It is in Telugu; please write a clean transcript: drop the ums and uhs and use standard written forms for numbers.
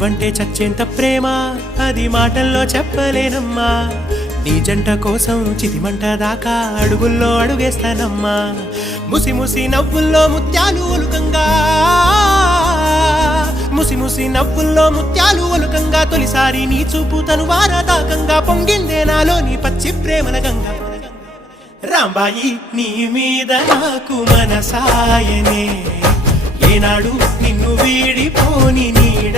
నువ్వంటే చచ్చేంత ప్రేమ అది మాటల్లో చెప్పలేనమ్మా నీ జంట కోసం చితిమంట దాకా అడుగుల్లో అడుగేస్తానమ్మా ముసి ముసి నవ్వుల్లో ముత్యాలు ఒలుకంగా ముసి ముసి నవ్వుల్లో ముత్యాలు ఒలుకంగా తొలిసారి నీ చూపు తను వారదాకంగా పొంగిందే నాలో నీ పచ్చి ప్రేమల గంగా రాంబాయి నీ మీద నాకు మనసాయనే ఏనాడు నిన్ను వీడిపోని నీడ